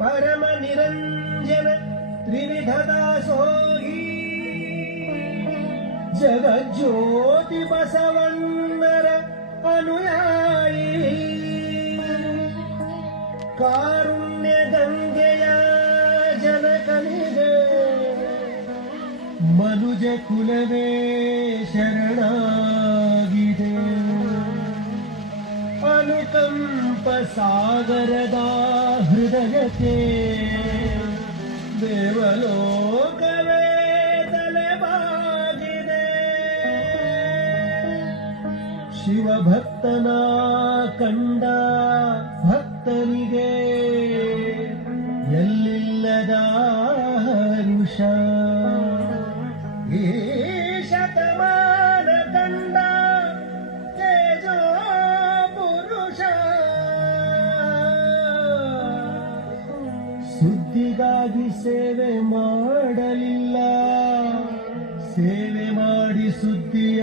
ಪರಮ ನಿರಂಜನ ತ್ರಿವಿಧ ದಾಸೋಹಿ ಜಗಜ್ಯೋತಿ ಬಸವಣ್ಣರ ಅನುಯಾಯಿ ಕಾರುಣ್ಯ ಗಂಗೆಯ ಜನಕನಿಗೆ ಮನುಜ ಕುಲವೇ ಶರಣಾಗಿದೆ ಅನುಕಂಪ ಸಾಗರದ ಹೃದಯಕ್ಕೆ ದೇವಲೋಕವೇ ತಲೆಬಾಗಿದೆ ಶಿವಭಕ್ತನ ಕಂಡ ಭಕ್ತನಿಗೆ ಎಲ್ಲಿಲ್ಲದ ಹರುಷ ಈ ಶತಮಾನ ಕಂಡ ತೇಜೋ ಪುರುಷ ಸುದ್ದಿಗಾಗಿ ಸೇವೆ ಮಾಡಲಿಲ್ಲ ಸೇವೆ ಮಾಡಿ ಸುದ್ದಿಯಾಗಲಿಲ್ಲ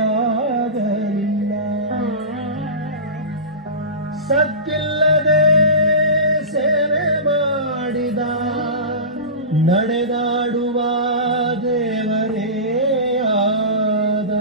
ಸತ್ತಿಲ್ಲದೆ ಸೇವೆ ಮಾಡಿದ ನಡೆದಾಡುವ ದೇವರೇ ಆದ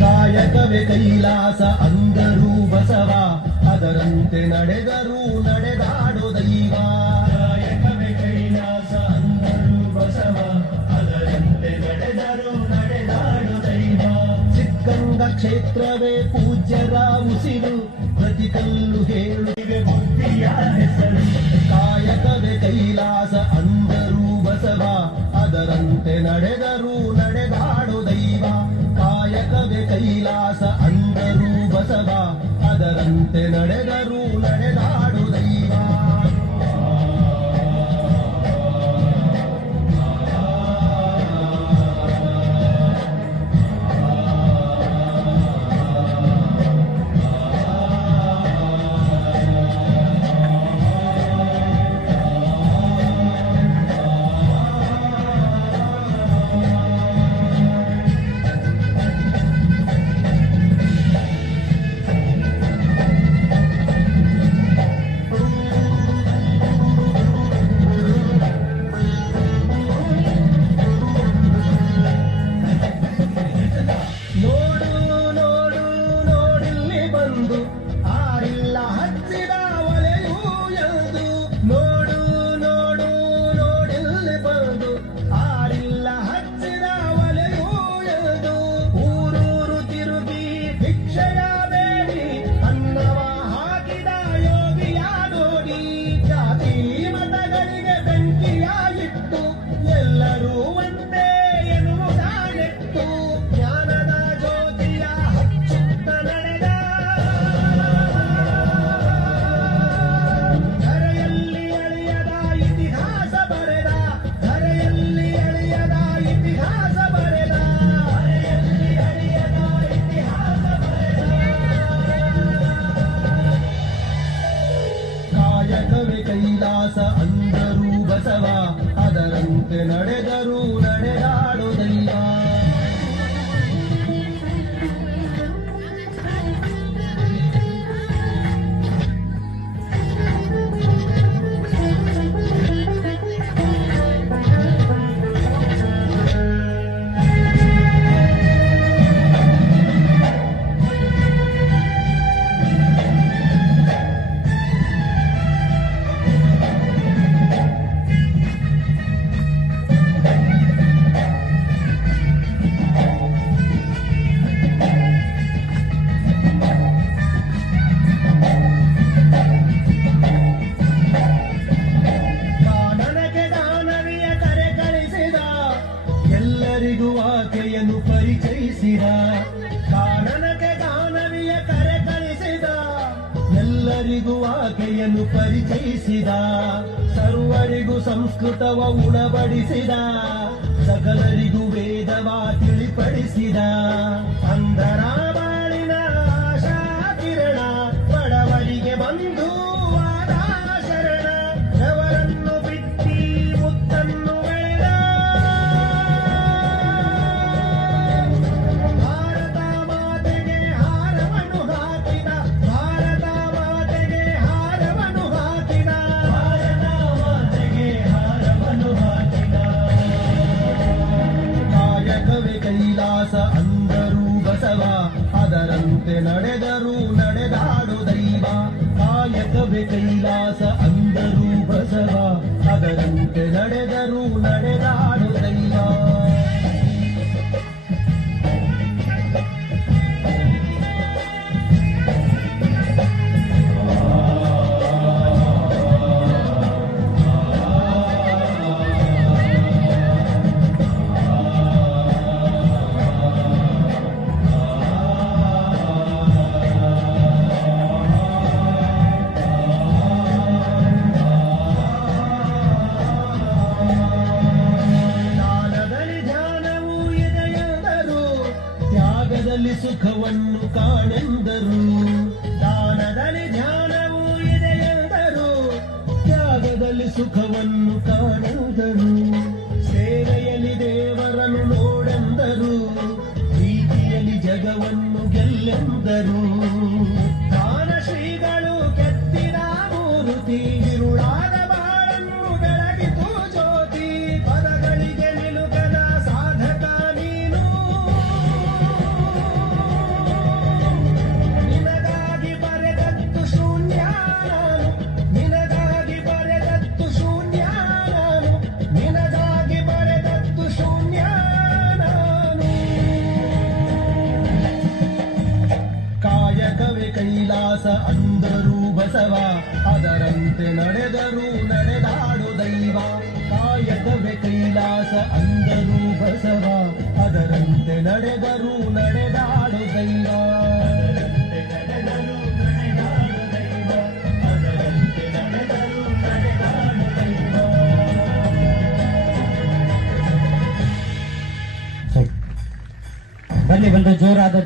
ಕಾಯಕವೇ ಕೈಲಾಸ ಅಂದರು ಬಸವ ಅದರಂತೆ ನಡೆದರು ನಡೆದಾಡೋ ದೈವ ಕಾಯಕವೇ ಕೈಲಾಸ ಅಂದರು ಬಸವ ಅದರಂತೆ ನಡೆದರು ನಡೆದಾಡೋ ದೈವ ಸಿದ್ಧಗಂಗಾ ಕ್ಷೇತ್ರವೇ ಪೂಜ್ಯರ ಉಸಿರು ಪ್ರತಿ ಕಲ್ಲು ಹೇಳುವೆ ಬುದ್ಧಿಯ ಹೆಸರು ಕಾಯಕವೇ ಕೈಲಾಸ ಅಂದರು ಬಸವ ಅದರಂತೆ ನಡೆದರು ನಡೆದಾಡೋ ದೈವ ಕಾಯಕವೇ ಕೈಲಾಸ ಅಂದರು ಬಸವ ಅದರಂತೆ ನಡೆದರು ನಡೆದಾಡು ದೈವ ಆರಿಲ್ಲ ಹಚ್ಚಿದ ಒಲೆಯೂ ಎಂದು ನೋಡು ನೋಡು ನೋಡಿಲ್ಲಿ ಬಂದು ಆರಿಲ್ಲ ಹಚ್ಚಿದ ಒಲೆಯೂ ಎಂದು ಊರೂರು ತಿರುಗಿ ಭಿಕ್ಷೆಯ ಬೇಡಿ ಅನ್ನವ ಹಾಕಿದ ಯೋಗಿಯ ನೋಡಿ ಜಾತಿ ಮತಗಳಿಗೆ ಬೆಂಕಿಯ ಇಟ್ಟು ಎಲ್ಲರೂ ಒಂದೇ ಎನ್ನುವುದಾನೆತ್ತು ಜ್ಞಾನದ ಜ್ಯೋತಿಯ ಹಚ್ಚುತ್ತ ನಡೆದ ಕಾಯಕವೇ ಕೈಲಾಸ ಅಂದರು ಬಸವ ಅದರಂತೆ ನಡೆದರು ನಡೆದಾಡೋ ದೈವ ಎಲ್ಲರಿಗೂ ಆಕೆಯನ್ನು ಪರಿಚಯಿಸಿದ ಕಾನನಕ್ಕೆ ಗಾನವಿಯ ಕರೆ ಕಳಿಸಿದ ಎಲ್ಲರಿಗೂ ಆಕೆಯನ್ನು ಪರಿಚಯಿಸಿದ ಸರ್ವರಿಗೂ ಸಂಸ್ಕೃತವ ಉಣಬಡಿಸಿದ ಸಕಲರಿಗೂ ವೇದವ ತಿಳಿಪಡಿಸಿದ ಅಂಧರ ಬಾಳಿನ ಆಶಾ ಕಿರಣ ಬಡವರ ನಡೆದಾಡು ದೈವ ಕಾಯಕವೇ ಕೈಲಾಸ ಅಂದರು ಬಸವ ಅದರಂತೆ ನಡೆದರು ನಡೆದಾಡು ದೈವ ತ್ಯಾಗದಲ್ಲಿ ಸುಖವನ್ನು ಕಾಣೆಂದರು ದಾನದಲ್ಲಿ ಧ್ಯಾನವೂ ಇದೆಯೆಂದರು ತ್ಯಾಗದಲ್ಲಿ ಸುಖವನ್ನು ಕಾಣೆಂದರು ಸೇವೆಯಲ್ಲಿ ದೇವರನ್ನು ನೋಡೆಂದರು ಪ್ರೀತಿಯಲ್ಲಿ ಜಗವನ್ನು ಗೆಲ್ಲೆಂದರು ದಾನ ಶ್ರೀಗಳು ಕೆತ್ತಿದ ಮೂರ್ತಿ ಇರುಳಾದ ಬಾಳನ್ನು ಬೆಳಗಿತು ಜ್ಯೋತಿ ಪದಗಳಿಗೆ ನಿಲುಕದ ಸಾಧಕ ನೀನು ನಿನಗಾಗಿ ಬರೆದದ್ದು ಶೂನ್ಯ ನಾನು ನಿನಗಾಗಿ ಬರೆದದ್ದು ಶೂನ್ಯ ನಾನು ನಿನಗಾಗಿ ಬರೆದದ್ದು ಶೂನ್ಯ ನಾನು ಕಾಯಕವೇ ಕೈಲಾಸ ಅಂದರು ಬಸವ ಅದರಂತೆ ನಡೆದರು ನಡೆದಾಡು ದೈವ ಕಾಯಕವೇ ಕೈಲಾಸ ಅಂದರು ಬಸವ ಅದರಂತೆ ನಡೆದರು ನಡೆದಾಡು ದೈವ ಬನ್ನಿ ಬಂದು ಜೋರಾದ